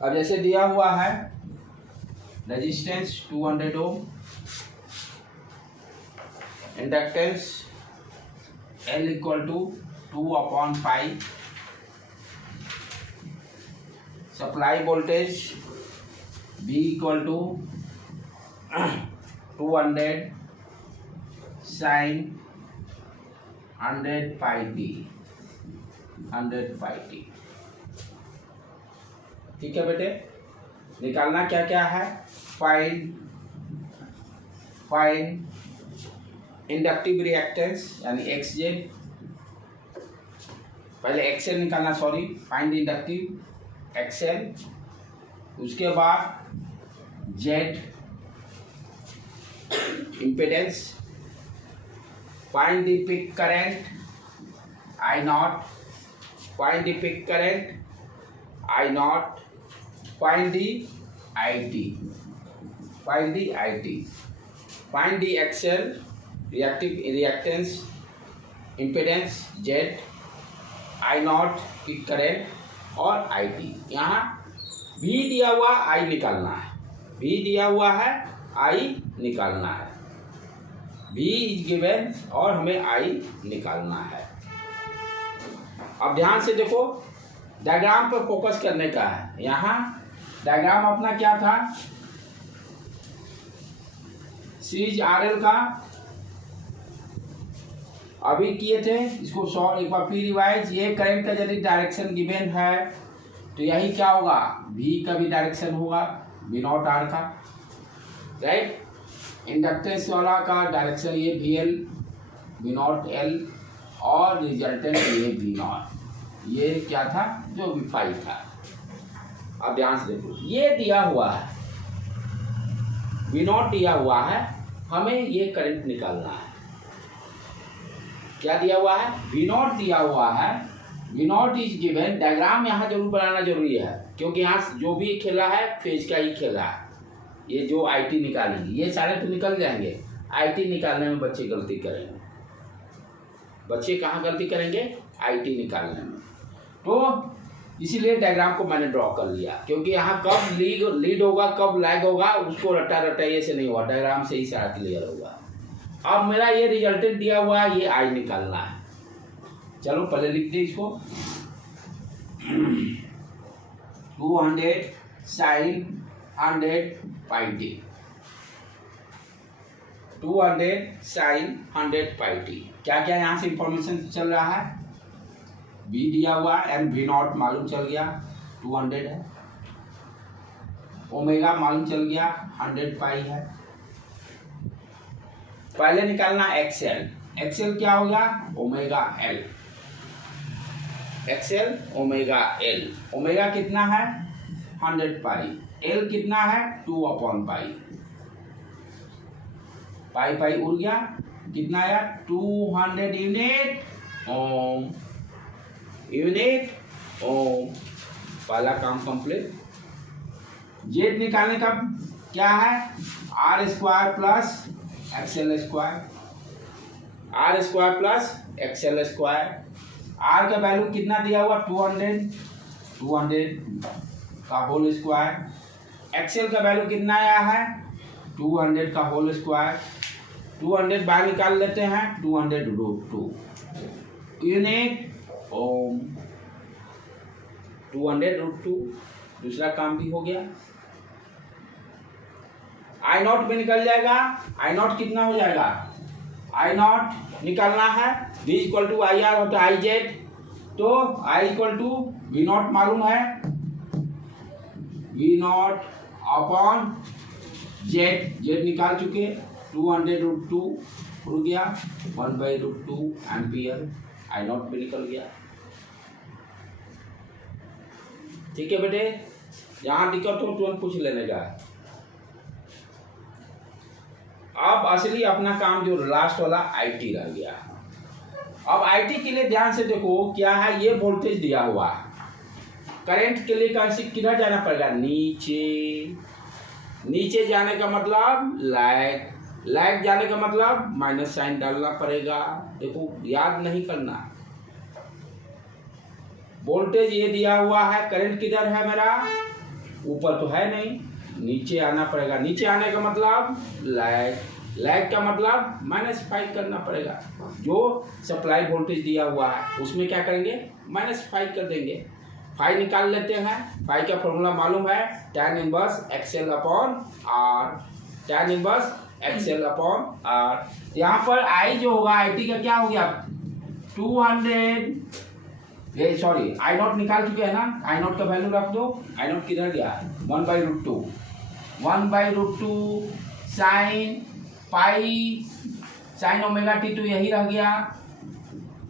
अब जैसे दिया हुआ है resistance 200 ohm, inductance L equal to 2/पाई, supply voltage V equal to 200 sine 100 pi T, 100 pi T. ठीक है बेटे, निकालना क्या क्या है? फाइंड इंडक्टिव रिएक्टेंस यानी XZ, पहले XL निकालना, सॉरी, फाइंड इंडक्टिव XL, उसके बाद Z impedance, find the peak current I0, find the peak current I0, find the IT, find the IT, find the XL reactance, impedance Z, I0 की current और IT। यहाँ V दिया हुआ I निकालना है, V दिया हुआ है I निकालना है, V इज गिवन और हमें I निकालना है। अब ध्यान से देखो, डायग्राम पर फोकस करने का है। यहाँ डायग्राम अपना क्या था? सीरीज RL का अभी किए थे, इसको एक बार फिर रिवाइज। ये करंट का यदि डायरेक्शन गिवन है तो यही क्या होगा? V का भी डायरेक्शन होगा, V0 R का, राइट। इंडक्टेंस वाला का डायरेक्शन ये VL, V0 L और रिजल्टेंट ये V0। ये क्या था? जो भी फाई था। अब ध्यान से देखो, ये दिया हुआ है, V0 दिया हुआ है, हमें ये करंट निकालना है। क्या दिया हुआ है? V0 दिया हुआ है, V0 इज गिवन। डायग्राम यहाँ जरूर बनाना जरूरी है, क्योंकि यहाँ जो भी खेला है फेज का ही खेला है। ये जो IT निकालेंगे, ये सारे तो निकल जाएंगे, IT निकालने में बच्चे गलती करेंगे। बच्चे कहाँ गलती करेंगे? IT निकालने में। तो इसीलिए डायग्राम को मैंने ड्रॉ कर लिया, क्योंकि यहाँ कब लीड होगा, कब लैग होगा, उसको रटाइए से नहीं हुआ, डायग्राम से ही सारा क्लियर होगा। अब मेरा ये रिजल्टेंट दिया हुआ है, ये I निकालना है। चलो पहले लिख दे इसको। 200 sine 100 pi T, 200 sine 100 pi T. क्या क्या यहाँ से इंफॉर्मेशन चल रहा है? V दिया हुआ एंड V0 मालूम चल गया, 200 है। ओमेगा मालूम चल गया, 100 पाई है। पहले निकालना एक्सएल। एक्सएल क्या होगा? Omega L. XL omega L. Omega कितना है? 100 पाई। एल कितना है? 2 पाई। पाई पाई उड़ गया, कितना आया? 200 यूनिट ओम। यूनिट ओम। पहला काम कंप्लीट। जेड निकालने का क्या है? R square plus XL square. R square plus XL square. आर का वैल्यू कितना दिया हुआ? 200 का होल स्क्वायर। एक्सएल का वैल्यू कितना आया है? 200 का होल स्क्वायर। 200 बाहर निकाल लेते हैं, 200√2 यूनिट ओम। 200√2। दूसरा काम भी हो गया। आई नॉट भी निकल जाएगा। आई नॉट कितना हो जाएगा? आई नॉट निकालना है। V equal to I R होता है आई जेड, तो I equal to V not मालूम है, V not upon Z. Z निकाल चुके। 200√2 उड़ गया, 1/√2 एम्पियर। आई नॉट भी निकल गया। ठीक है बेटे, यहाँ दिक्कत हो तुरंत पूछ लेने का। अब असली अपना काम जो लास्ट वाला आईटी रह गया। अब आईटी के लिए ध्यान से देखो क्या है। ये वोल्टेज दिया हुआ है। करंट के लिए कैसे किधर जाना पड़ेगा? नीचे। नीचे जाने का मतलब लैग। लैग जाने का मतलब माइनस साइन डालना पड़ेगा। देखो याद नहीं करना। वोल्टेज ये दिया हुआ है, करंट किधर है मेरा? ऊपर तो है नहीं, नीचे आना पड़ेगा। नीचे आने का मतलब लैग। लैग का मतलब -5 करना पड़ेगा। जो सप्लाई वोल्टेज दिया हुआ है उसमें क्या करेंगे? -5 कर देंगे। 5 निकाल लेते हैं। 5 का फॉर्मूला मालूम है, tan inverse XL upon R। tan inverse XL upon R। यहाँ पर I जो होगा, IT का क्या हो गया? 200। ये सॉरी, आई नॉट निकाल चुके हैं ना। आई नॉट का वैल्यू रख दो। आई नॉट किधर गया? 1/√2। 1/√2 sine pi sine omega t, तो यही रह गया।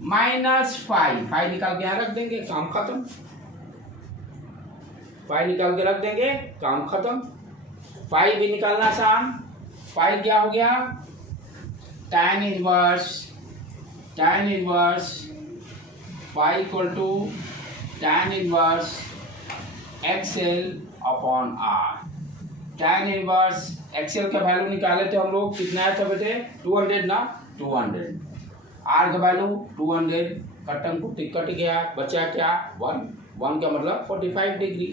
-5। 5 निकाल के यहाँ रख देंगे, काम खत्म। 5 निकाल के रख देंगे, काम खत्म। 5 भी निकालना आसान। 5 क्या हो गया? tan inverse pi equal to tan inverse XL upon R। tan inverse XL का वैल्यू निकाले थे हम लोग, कितना आया था बेटे? 200 ना। 200। R का वैल्यू 200। कटन को कट गया, बचा क्या? 1। 1 का मतलब 45 डिग्री।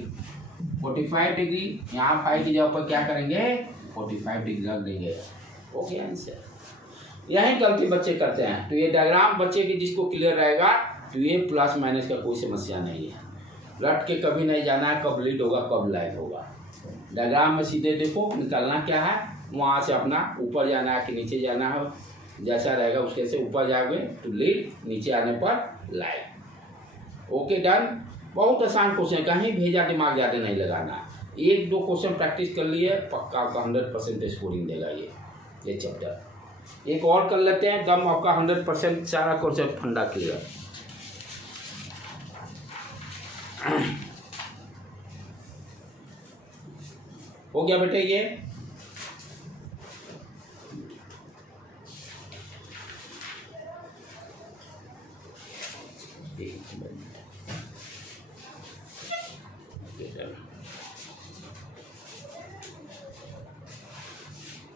45 डिग्री। यहाँ 5 की जगह पर क्या करेंगे? 45 डिग्री रख देंगे। Okay answer. यही गलती बच्चे करते हैं। तो ये डायग्राम बच्चे की जिसको क्लियर रहेगा तो ये प्लस माइनस का कोई समस्या नहीं है। रट के कभी नहीं जाना है कब लीड होगा कब लाइट होगा। डायग्राम में सीधे देखो, निकालना क्या है, वहाँ से अपना ऊपर जाना है कि नीचे जाना है, जैसा रहेगा उसके से ऊपर जाओगे तो लीड, नीचे आने पर लाइट। Okay done. बहुत आसान क्वेश्चन, कहीं भेजा दिमाग ज़्यादा नहीं लगाना। 1-2 क्वेश्चन प्रैक्टिस कर लिए, पक्का आपका 100% स्कोरिंग देगा ये चैप्टर। एक और कर लेते हैं, दम आपका 100% सारा क्वेश्चन फंडा क्लियर। हो गया बेटे ये।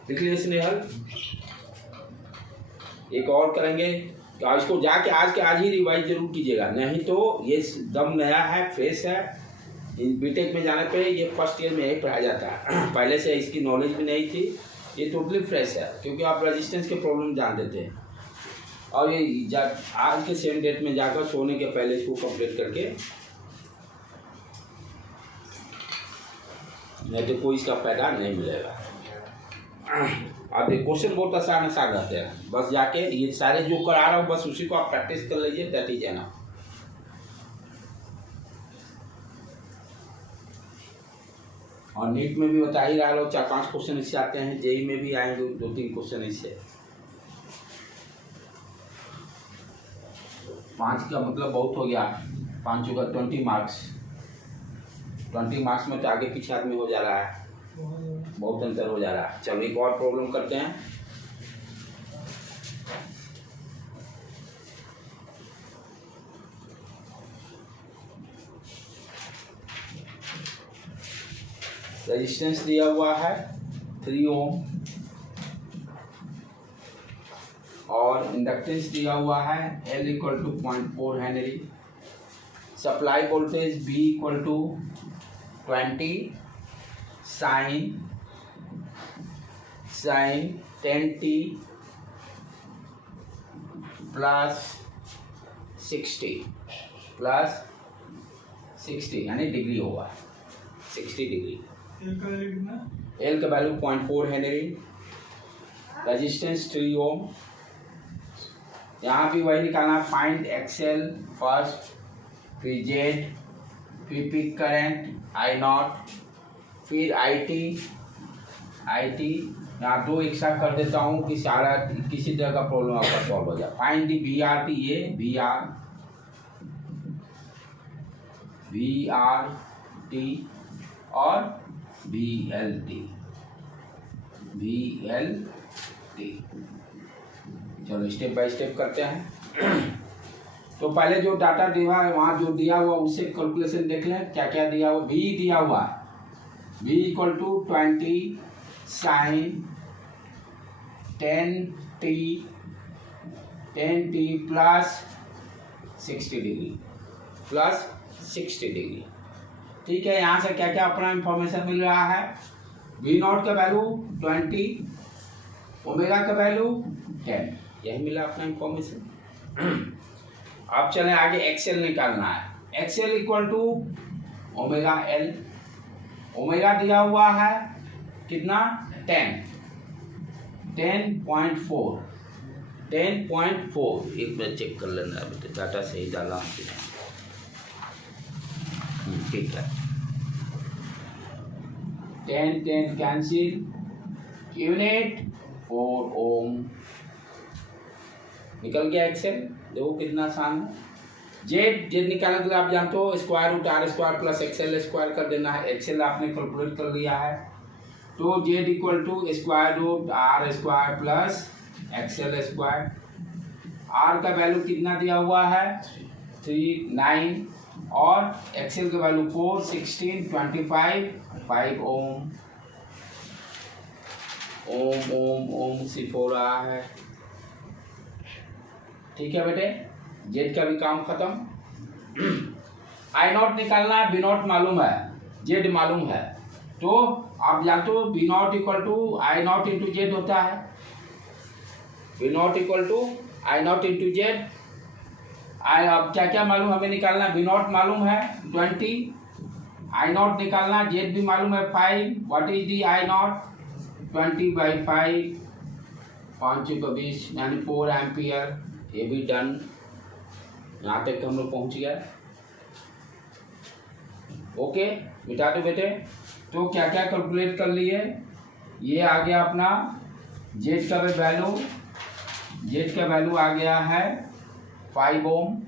लिख लिया इसने हल। एक और करेंगे, तो इसको जाके आज के आज ही रिवाइज जरूर कीजिएगा, नहीं तो ये दम नया है, फ्रेश है। बीटेक में जाने पे ये फर्स्ट ईयर में ही पढ़ाया जाता है। पहले से इसकी नॉलेज भी नहीं थी, ये टोटली फ्रेश है क्योंकि आप रेजिस्टेंस के प्रॉब्लम जानते थे। और ये आज के सेम डेट में जाकर सोने के पहले इसको कंप्लीट करके, नहीं तो कोई इसका पैदा नहीं मिलेगा। अब क्वेश्चन बहुत आसान रहते हैं, बस जाके ये सारे जो करा रहा हूँ बस उसी को आप प्रैक्टिस कर लीजिए, दैट इज एनफ। और नीट में भी बता ही रहा हूँ 4-5 क्वेश्चन इससे आते हैं, जेई में भी आएंगे 2-3 क्वेश्चन इससे। 5 का मतलब बहुत हो गया, 5 होगा 20 मार्क्स। 20 मार्क्स में तो आगे पीछे आदमी हो जा रहा है, बहुत अंतर हो जा रहा है। चलो एक और प्रॉब्लम करते हैं। रेजिस्टेंस दिया हुआ है 3 ओम और इंडक्टेंस दिया हुआ है L equal to 0.4 henry. Supply voltage V equal to 20 sine 10t plus 60 यानी डिग्री होगा 60 डिग्री। एल का वैल्यू 0.4 हेनरी, रजिस्टेंस 3 ओम। यहाँ भी वही निकालना, फाइंड एक्सएल फर्स्ट, फिर जेड, फिर पिक करंट आई नॉट, फिर आई टी। यहाँ 2 एक्स्ट्रा कर देता हूँ कि सारा किसी तरह का प्रॉब्लम आपका सॉल्व हो जाए। Find the V R t, ये वी आर टी और वी एल टी। चलो स्टेप बाय स्टेप करते हैं। तो पहले जो डाटा दिया है वहाँ जो दिया हुआ उससे कैलकुलेशन देख लें क्या क्या दिया हुआ। V दिया हुआ है V equal to 20 sine 10t plus 60 degree. ठीक है, यहाँ से क्या क्या अपना इंफॉर्मेशन मिल रहा है। V नॉट का वैल्यू 20, ओमेगा का वैल्यू 10, यही मिला अपना इंफॉर्मेशन। अब चलें आगे, एक्सएल निकालना है। XL equal to omega L. Omega दिया हुआ है कितना 10.4। एक बार चेक कर लेना, अभी तो डाटा सही डाला ठीक है। 10 कैंसिल, यूनिट 4 ओम निकल गया एक्सेल। देखो कितना आसान है। जेड निकालने के लिए आप जानते हो square root R square plus XL square कर देना है। एक्सएल आपने कैलकुलेट कर लिया है, तो Z equal to square root R square plus XL square. आर का वैल्यू कितना दिया हुआ है 9 और एक्सएल का वैल्यू 4 16 25 5 ओम। ओम सिर्फ हो रहा है। ठीक है बेटे, जेड का भी काम खत्म। आई नॉट निकालना है, बी नॉट मालूम है, जेड मालूम है, तो आप जानते हो B not equal to I naught into Z होता है। B not equal to I naught into Z. I अब क्या क्या मालूम हमें निकालना है। बी नॉट मालूम है 20, आई नॉट निकालना, जेड भी मालूम है 5। What is the I not 20/5, 5 का 20 यानी 4 एम्पियर। ये भी डन, यहाँ तक हम लोग पहुँच गए। ओके, मिटा दो बेटे। तो क्या क्या कैलकुलेट कर लिए, ये आ गया अपना जेड का वैल्यू आ गया है 5 ओम,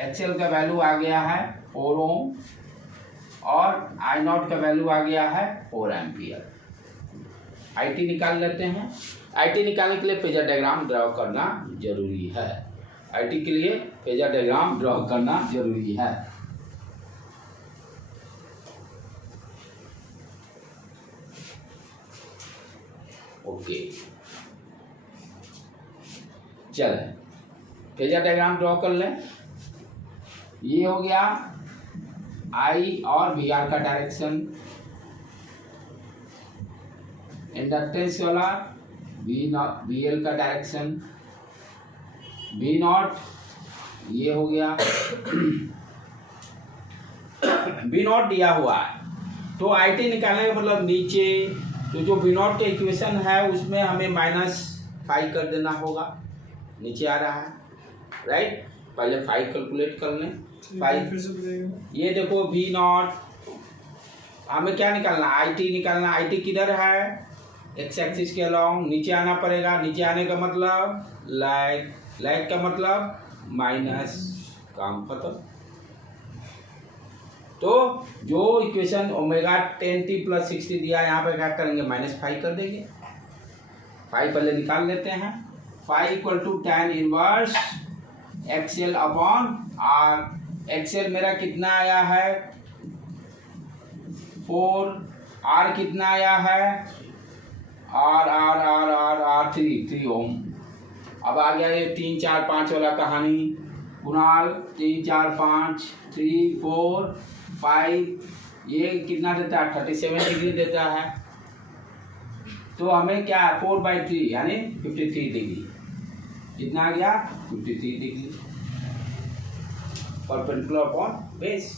एक्सएल का वैल्यू आ गया है 4 ओम और आई नॉट का वैल्यू आ गया है 4 एम्पियर। आईटी निकाल लेते हैं। आईटी निकालने के लिए फेजर डायग्राम ड्रॉ करना जरूरी है। आईटी के लिए फेजर डायग्राम ड्रॉ करना जरूरी है। ओके, चले फेजर डायग्राम ड्रॉ कर लें। ये हो गया आई और वी आर का डायरेक्शन, इंडक्टेंस वाला वी एल का डायरेक्शन, वी नॉट ये हो गया। वी नॉट दिया हुआ है तो आई टी निकालने का मतलब नीचे तो जो वी नॉट के इक्वेशन है उसमें हमें -5 कर देना होगा, नीचे आ रहा है राइट। पहले 5 कैलकुलेट कर लें। 5 ये देखो वी नॉट, हमें क्या निकालना, आई टी निकालना। आई टी किधर है, एक्स एक्सिस के अलॉन्ग नीचे आना पड़ेगा। नीचे आने का मतलब लैग का मतलब माइनस, काम खत्म। तो जो इक्वेशन ओमेगा 10t प्लस 60 दिया यहाँ पे क्या करेंगे, -5 कर देंगे। 5 पहले निकाल लेते हैं। 5 equal to tan inverse XL upon R. XL मेरा कितना आया है 4, आर कितना आया है आर 3 ओम। अब आ गया ये 3 4 5 वाला कहानी, कुणाल 3 4 5 3 4 5, ये कितना देता है 37 डिग्री देता है। तो हमें क्या 4/3 यानी 53 डिग्री, कितना आ गया 53 डिग्री परपेंडिकुलर अपॉन बेस।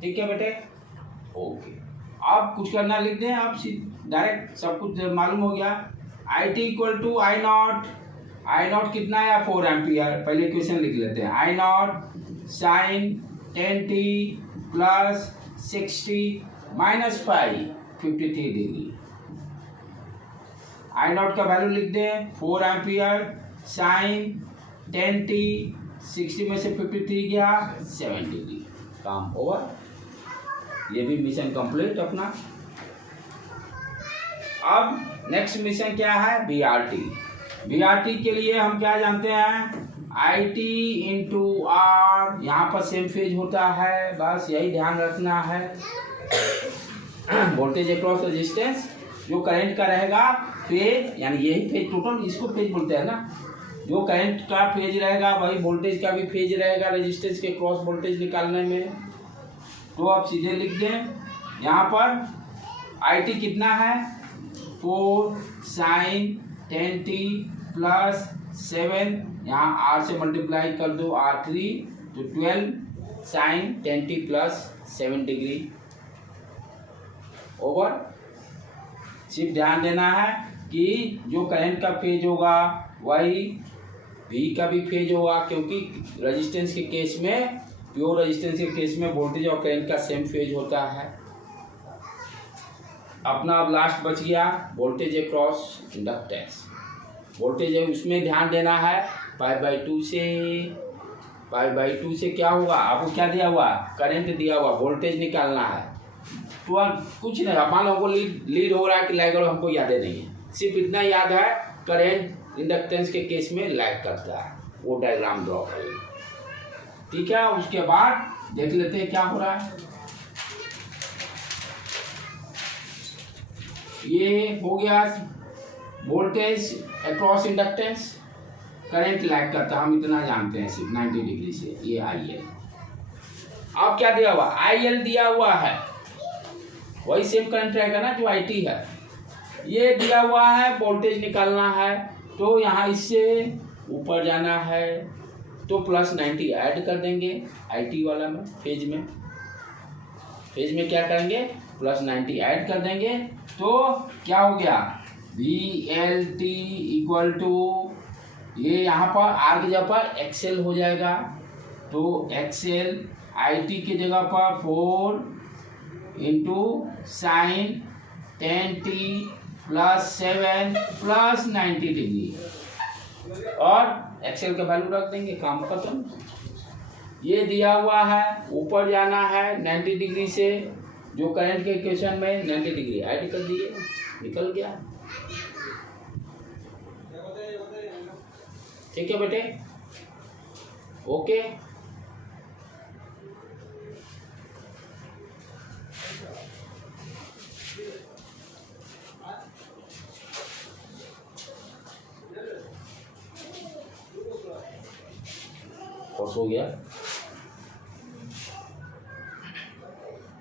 ठीक है बेटे, ओके। आप कुछ करना लिख दें, आप डायरेक्ट सब कुछ मालूम हो गया। I T equal to I naught कितना है 4 एम्पियर। पहले इक्वेशन लिख लेते हैं। I not sine 10t plus 60 minus 5 53 degree. I naught का वैल्यू लिख दें 4 एम्पियर, साइन 10t 60 में से 53 गया 7 डिग्री, काम ओवर। ये भी मिशन कंप्लीट अपना। अब नेक्स्ट मिशन क्या है, बीआरटी। बीआरटी के लिए हम क्या जानते हैं, आई टी इंटू आर। यहाँ पर सेम फेज होता है, बस यही ध्यान रखना है। वोल्टेज अक्रॉस रेजिस्टेंस, जो करंट का रहेगा फेज, यानी यही फेज टोटल, इसको फेज बोलते हैं ना। जो करंट का फेज रहेगा वही वोल्टेज का भी फेज रहेगा रेजिस्टेंस के क्रॉस वोल्टेज निकालने में। तो आप सीधे लिख दें यहाँ पर आई टी कितना है 4 साइन 10t प्लस 7, यहाँ r से मल्टीप्लाई कर दो R3 तो 12 sign 10t plus 7 degree over. सिर्फ ध्यान देना है कि जो करंट का फेज होगा वही V का भी फेज होगा, क्योंकि रेजिस्टेंस के केस में, प्योर रेजिस्टेंस के केस में वोल्टेज और करंट का सेम फेज होता है। अपना अब लास्ट बच गया वोल्टेज अक्रॉस इंडक्टेंस। वोल्टेज है उसमें ध्यान देना है, π/2 से क्या होगा, आपको क्या दिया हुआ करंट दिया हुआ, वोल्टेज निकालना है। तो अब कुछ नहीं, मान लो हमको लीड हो रहा है कि लैग हो रहा है, हमको याद नहीं है। सिर्फ इतना याद है करंट इंडक्टेंस के केस में लैग करता है, वो डायग्राम ड्रॉ करें। ठीक है, उसके बाद देख लेते हैं क्या हो रहा है। ये हो गया voltage across inductance, current lag करता है, हम इतना जानते हैं सिर्फ 90 डिग्री से। ये आई एल। अब क्या दिया हुआ, आई एल दिया हुआ है, वही सेम करंट रहेगा ना जो आई टी है। ये दिया हुआ है, वोल्टेज निकालना है, तो यहाँ इससे ऊपर जाना है तो प्लस 90 ऐड कर देंगे आई टी वाला में, फेज में क्या करेंगे प्लस 90 ऐड कर देंगे। तो क्या हो गया VLT इक्वल टू, ये यहाँ पर आर की जगह पर एक्सएल हो जाएगा, तो एक्सएल आई टी की जगह पर 4 into sine 10t plus 7 plus 90 degree, और एक्सएल का वैल्यू रख देंगे, काम खत्म। ये दिया हुआ है, ऊपर जाना है 90 डिग्री से, जो करंट के इक्वेशन में 90 डिग्री ऐड कर दिए, निकल गया। ठीक है बेटे, ओके। हो गया।